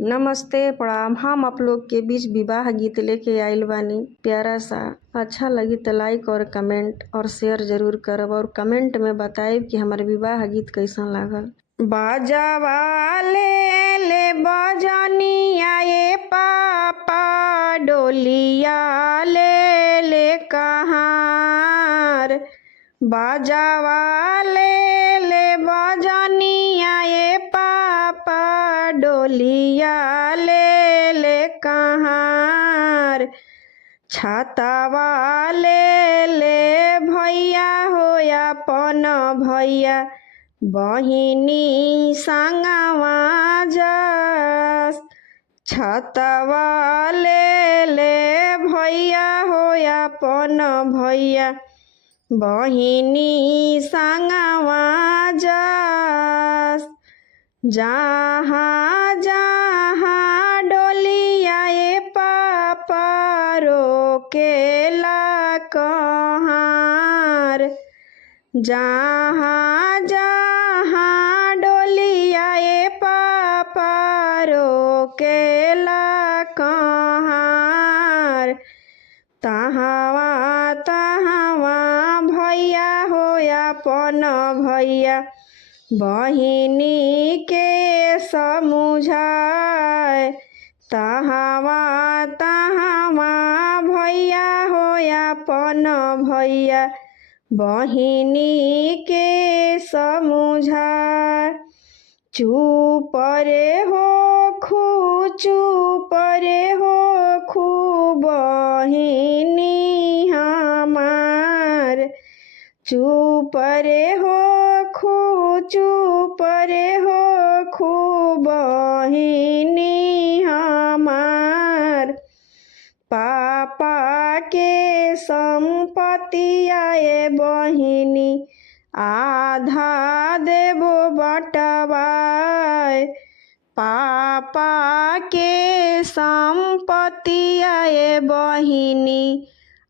नमस्ते प्रणाम। हम आप लोग के बीच विवाह गीत लेके आइल बानी प्यारा सा। अच्छा लगी तो लाइक और कमेंट और शेयर जरूर करब और कमेंट में बताएब कि हमारे विवाह गीत कैसन लागल। बाजावा ले बजनिया ये पापा डोलिया ले कहार। बाजावा ले बजनिया ये पापा डोलिया ले कहार। छातावा ले भैया होया पन भैया बहिनी संगवा जस। छातावा ले भैया होया पन भैया बहिनी संगवा जस। जहाँ जहाँ डोलिया ये पापा रोकेला कहार। जहाँ जहाँ डोलिया ये पापा रोकेला कहार। तहावा तहावा भैया होया पन भैया बहिनी के समुझाए। तहावा तहावा भैया होया पन भैया बहिनी के समुझाए। चुप रे हो खू बहिनी हमार। चुप रे हो खू बहिनी हमार। पापा के संपत्ति आए बहिनी आधा देबो बटवाए। पापा के संपत्ति आए बहिनी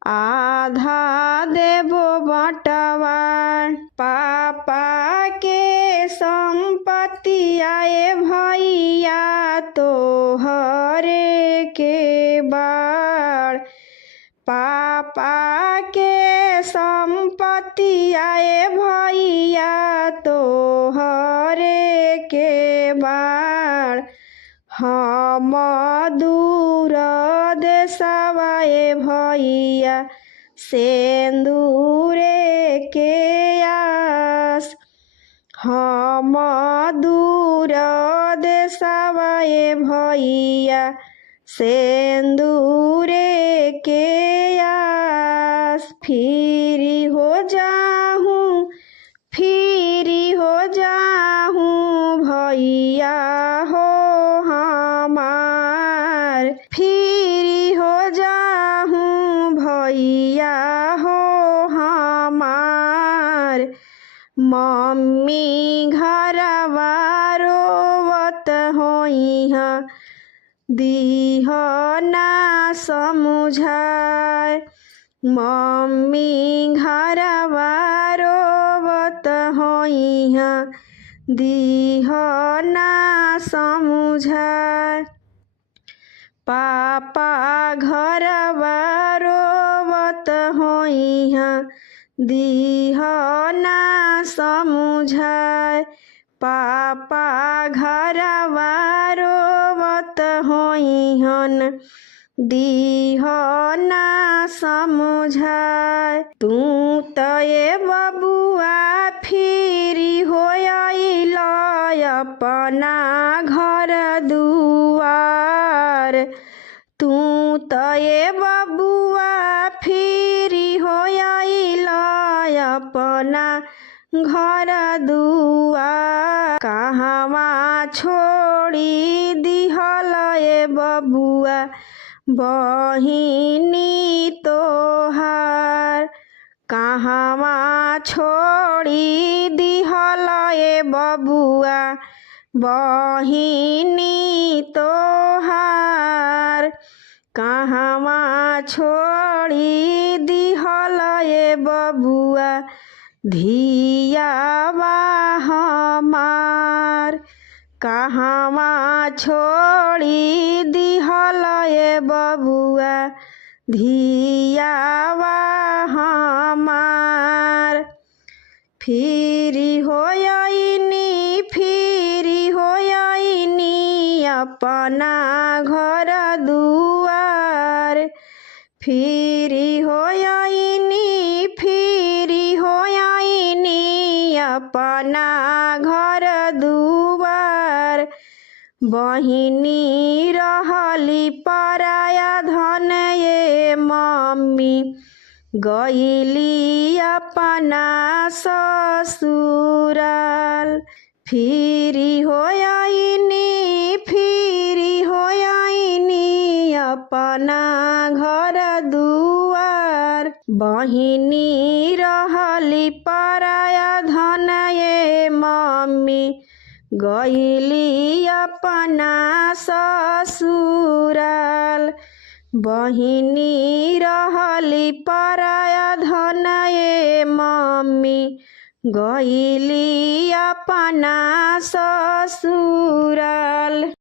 आधा देबो बटवाए। पापा के संपत्ति आए भैया तोहरे के बाड़। पापा के संपत्ति आए भैया तोहरे के बाड़। हम दूर देशवाए भैया सेंदूरे के आस। हम दूर देशवाए भैया सेंदूरे के आस। फिरी हो जाहूँ भैया हो हमार। फिरी हो जाहूँ भैया हो हमार। मम्मी घरवा रोवत होइहा दीह ना समुझाए। मम्मी घरवा रोवत होइहा दीह ना समुझाए। पापा घरवा रोवत होइहा दीह ना समुझाए। पापा घरवा रोवत होइहन दीह ना समुझाए। तू त ये बबुआ फिरी होइल अपना घर दुआर। तू त ये बबुआ फिरी होइल अपना घर दुआर। कहवा छोड़ी दिहल ये बबुआ बहिनी तोहार। कहवा छोड़ी दिहल ये बबुआ बहिनी तोहार। कहवा छोड़ी दिहल ये बबुआ धियावा हमार। कहवा छोड़ी दिहल ए बबुआ धियावा हमार। फिरी होयनी अपना घर दुआर। फिरी होयनी अपना घर दुआर। बहिनी रहली पराया धन ये मम्मी गईली अपना ससुराल। फिरी होयनी अपना घर दुआर। बहिनी रहली पराया धन ये मम्मी गईली अपना ससुराल। बहिनी रहली पराया धन ये मम्मी गईली अपना ससुराल।